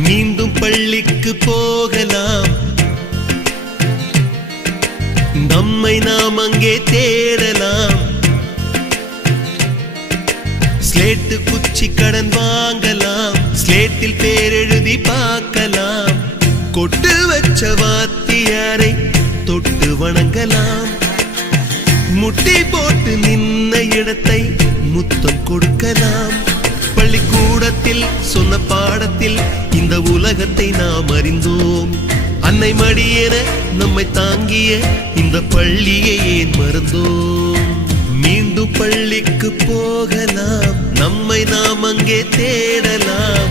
மீண்டும் பள்ளிக்கு போகலாம், நம்மை நாம் அங்கே தேடலாம். ஸ்லேட்டு குச்சி கடன் வாங்கலாம், ஸ்லேட்டில் பேர் எழுதி பார்க்கலாம். கொட்டு வச்ச வாத்தியாரை தொட்டு வணங்கலாம். முட்டி போட்டு நின்ன இடத்தை முத்தம் கொடுக்கலாம். பள்ளிக்கூடத்தில் சொன்ன பாடத்தில் இந்த உலகத்தை நாம் அறிந்தோம். அன்னை மடியென நம்மை தாங்கிய இந்த பள்ளியை ஏன் மறந்தோம்? மீண்டும் பள்ளிக்கு போகலாம், நம்மை நாம் அங்கே தேடலாம்.